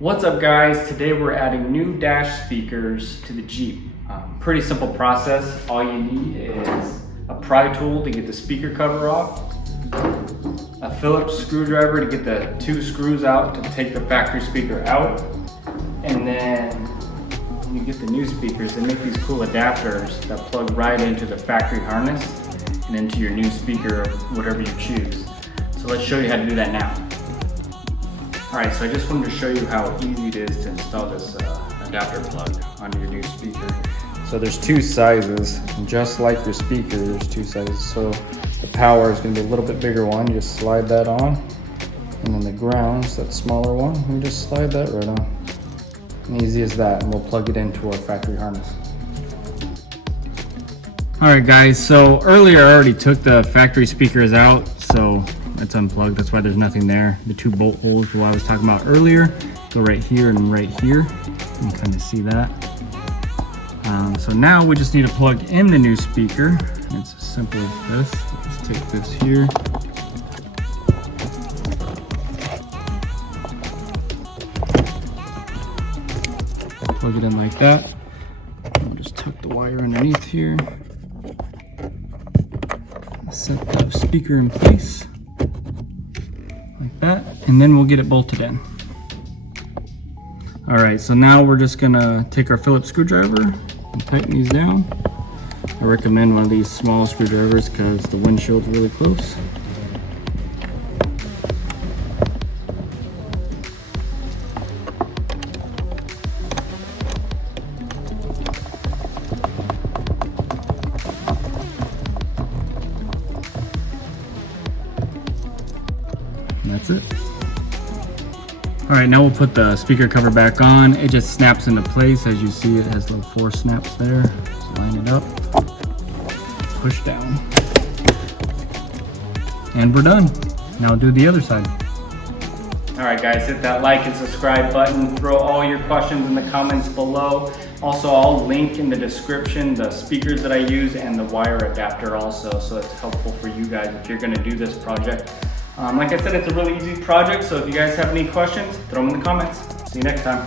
What's up guys? Today we're adding new dash speakers to the Jeep. Pretty simple process. All you need is a pry tool to get the speaker cover off, a Phillips screwdriver to get the two screws out to take the factory speaker out, and then when you get the new speakers, they make these cool adapters that plug right into the factory harness and into your new speaker, whatever you choose. So let's show you how to do that now. Alright, so I just wanted to show you how easy it is to install this adapter plug onto your new speaker. So there's two sizes, just like your speaker, there's two sizes. So the power is going to be a little bit bigger one, you just slide that on. And then the grounds, that smaller one, you just slide that right on. And easy as that, and we'll plug it into our factory harness. Alright guys, so earlier I already took the factory speakers out, so it's unplugged, that's why there's nothing there. The two bolt holes that I was talking about earlier go right here and right here. You can kind of see that. So now we just need to plug in the new speaker. It's as simple as this. Let's take this here. Plug it in like that. I'll just tuck the wire underneath here. Set the speaker in place like that, and then we'll get it bolted in. All right, so now we're just gonna take our Phillips screwdriver and tighten these down. I recommend one of these small screwdrivers because the windshield's really close. And that's it. All right, now we'll put the speaker cover back on. It just snaps into place. As you see, it has little 4 snaps there. Just line it up, push down, and we're done. Now do the other side. All right guys, hit that like and subscribe button. Throw all your questions in the comments below. Also, I'll link in the description the speakers that I use and the wire adapter also, so it's helpful for you guys if you're gonna do this project. Like I said, it's a really easy project, so if you guys have any questions, throw them in the comments. See you next time.